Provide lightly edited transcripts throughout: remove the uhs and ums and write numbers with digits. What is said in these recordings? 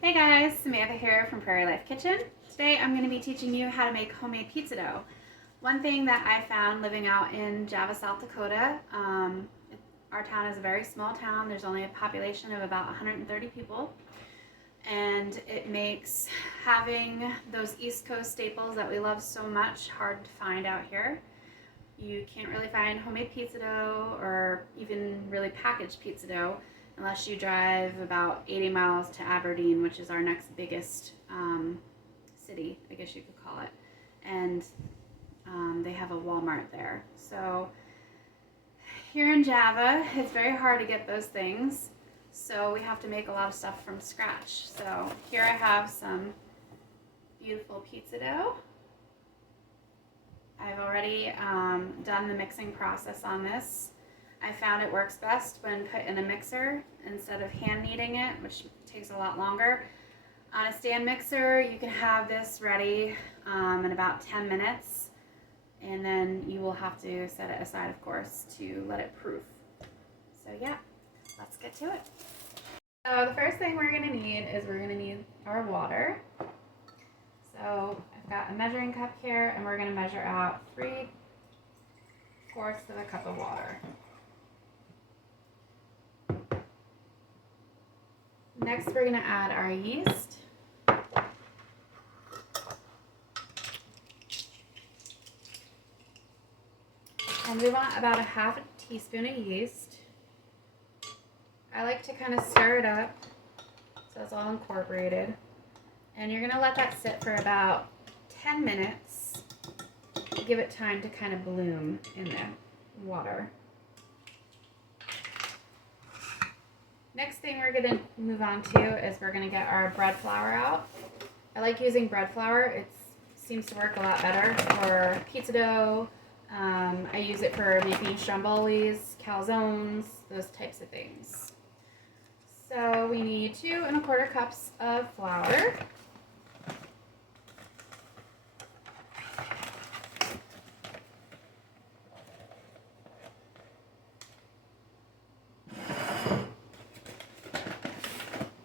Hey guys, Samantha here from Prairie Life Kitchen. Today I'm going to be teaching you how to make homemade pizza dough. One thing that I found living out in Java, South Dakota, our town is a very small town. There's only a population of about 130 people, and it makes having those East Coast staples that we love so much hard to find out here. You can't really find homemade pizza dough or even really packaged pizza dough unless you drive about 80 miles to Aberdeen, which is our next biggest city, I guess you could call it. And they have a Walmart there. So here in Java, it's very hard to get those things. So we have to make a lot of stuff from scratch. So here I have some beautiful pizza dough. I've already done the mixing process on this. I found it works best when put in a mixer instead of hand kneading it, which takes a lot longer. On a stand mixer, you can have this ready in about 10 minutes, and then you will have to set it aside, of course, to let it proof. So yeah, let's get to it. So the first thing we're gonna need is our water. So I've got a measuring cup here, and we're gonna measure out 3/4 of a cup of water. Next, we're going to add our yeast. And we want about a 1/2 teaspoon of yeast. I like to kind of stir it up so it's all incorporated. And you're going to let that sit for about 10 minutes to give it time to kind of bloom in the water. Next thing we're going to move on to is we're going to get our bread flour out. I like using bread flour. It seems to work a lot better for pizza dough. I use it for making strombolis, calzones, those types of things. So we need 2 1/4 cups of flour.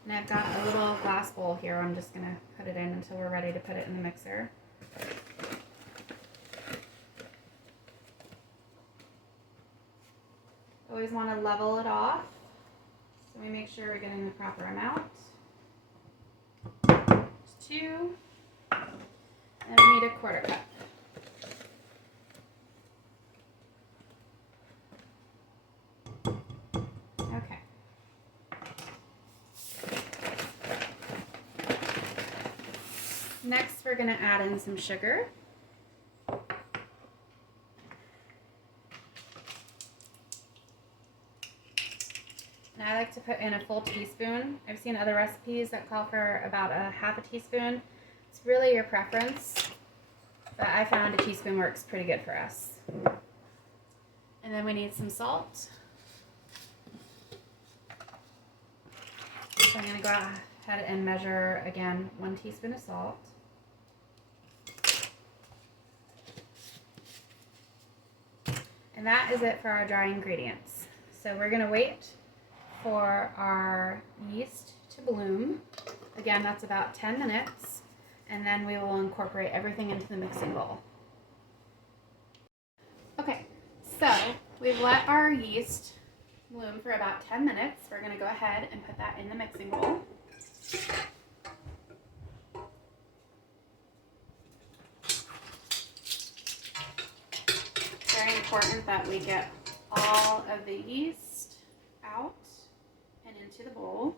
And I've got a little glass bowl here. I'm just going to put it in until we're ready to put it in the mixer. Always want to level it off, so we make sure we're getting the proper amount. Just 2, and we need a 1/4 cup. Okay. Next, we're going to add in some sugar. And I like to put in a full teaspoon. I've seen other recipes that call for about a 1/2 teaspoon. It's really your preference, but I found a teaspoon works pretty good for us. And then we need some salt. So I'm going to go ahead and measure, again, 1 teaspoon of salt. And that is it for our dry ingredients. So we're going to wait for our yeast to bloom. Again, that's about 10 minutes. And then we will incorporate everything into the mixing bowl. Okay, so we've let our yeast bloom for about 10 minutes. We're going to go ahead and put that in the mixing bowl. Very important that we get all of the yeast out and into the bowl.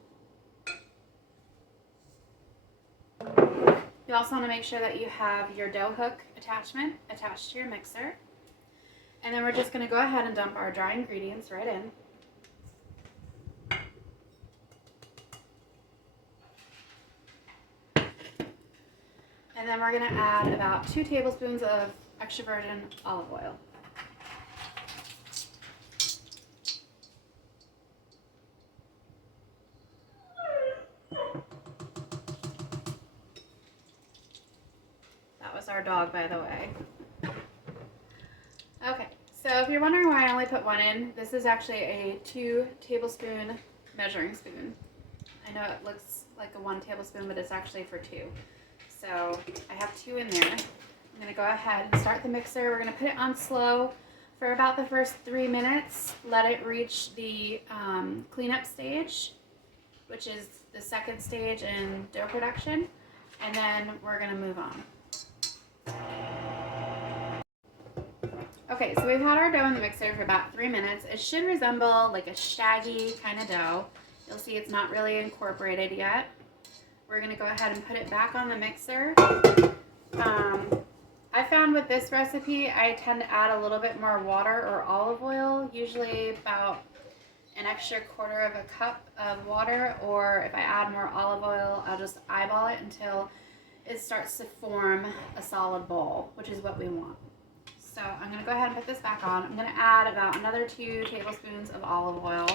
You also want to make sure that you have your dough hook attachment attached to your mixer. And then we're just going to go ahead and dump our dry ingredients right in. And then we're going to add about 2 tablespoons of extra virgin olive oil. That was our dog, by the way. Okay, so if you're wondering why I only put 1 in, this is actually a 2 tablespoon measuring spoon. I know it looks like a 1 tablespoon, but it's actually for 2. So I have 2 in there. I'm going to go ahead and start the mixer. We're going to put it on slow for about the first 3 minutes. Let it reach the cleanup stage, which is the second stage in dough production, and then we're going to move on. Okay, so we've had our dough in the mixer for about 3 minutes. It should resemble like a shaggy kind of dough. You'll see it's not really incorporated yet. We're going to go ahead and put it back on the mixer. I found with this recipe, I tend to add a little bit more water or olive oil, usually about an extra 1/4 of a cup of water, or if I add more olive oil, I'll just eyeball it until it starts to form a solid bowl, which is what we want. So I'm going to go ahead and put this back on. I'm going to add about another 2 tablespoons of olive oil.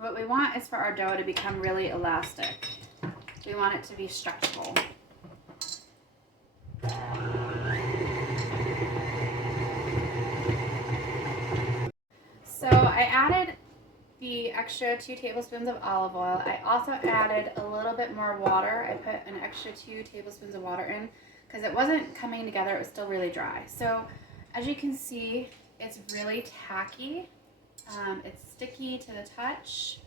What we want is for our dough to become really elastic. We want it to be stretchable. So I added the extra 2 tablespoons of olive oil. I also added a little bit more water. I put an extra 2 tablespoons of water in because it wasn't coming together. It was still really dry. So as you can see, it's really tacky. It's sticky to the touch,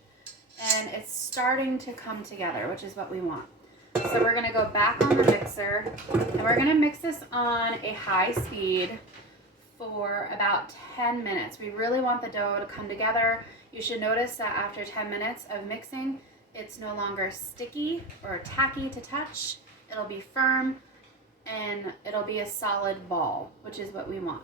and it's starting to come together, which is what we want. So we're going to go back on the mixer, and we're going to mix this on a high speed for about 10 minutes. We really want the dough to come together. You should notice that after 10 minutes of mixing, it's no longer sticky or tacky to touch. It'll be firm, and it'll be a solid ball, which is what we want.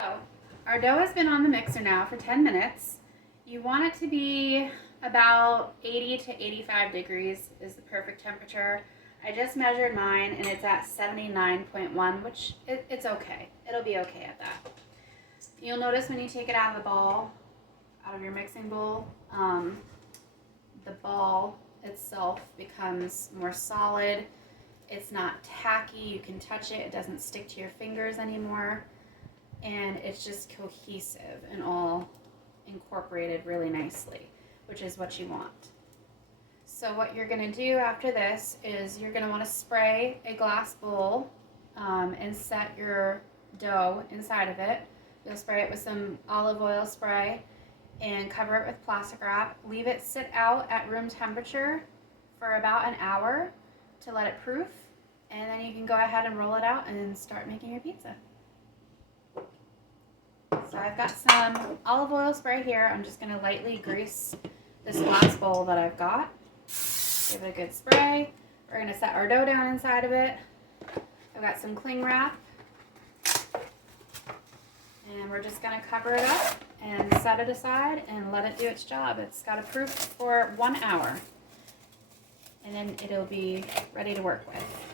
So our dough has been on the mixer now for 10 minutes. You want it to be about 80 to 85 degrees is the perfect temperature. I just measured mine and it's at 79.1, which it's okay. It'll be okay at that. You'll notice when you take it out of the bowl, out of your mixing bowl, the ball itself becomes more solid. It's not tacky. You can touch it. It doesn't stick to your fingers anymore. And it's just cohesive and all incorporated really nicely, which is what you want. So what you're going to do after this is you're going to want to spray a glass bowl and set your dough inside of it. You'll spray it with some olive oil spray and cover it with plastic wrap. Leave it sit out at room temperature for about an hour to let it proof, and then you can go ahead and roll it out and start making your pizza. So I've got some olive oil spray here. I'm just going to lightly grease this glass bowl that I've got. Give it a good spray. We're going to set our dough down inside of it. I've got some cling wrap. And we're just going to cover it up and set it aside and let it do its job. It's got to proof for 1 hour. And then it'll be ready to work with.